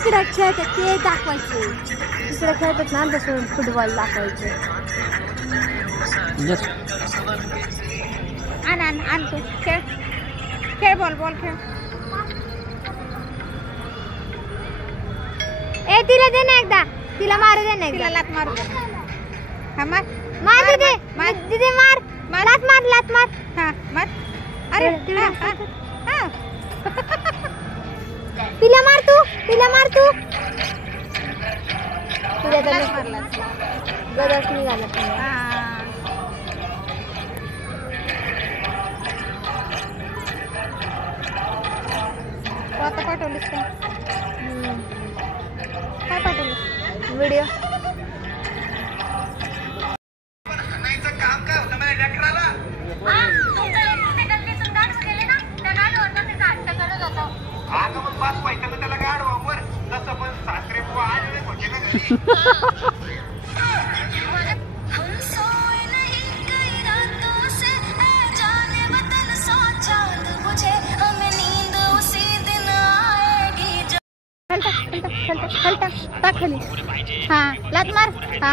इकडे खेळतात ते दाखवायचे, इकडे खेळतात ना तसं फुटबॉल दाखवायचे. आण तू खेळ खेळ बॉल खेळ. ए तिला दे ना एकदा, तिला मारू दे ना एकदा, लात मारू दे. हा मार मार दे मार दे मार लात मार. हा मार. अरे तिला मार तू तिला मारला गरज निघाला. आता पाठवलीस का? काय पाठवलीस व्हिडिओ? खाली. हा लात मार. हा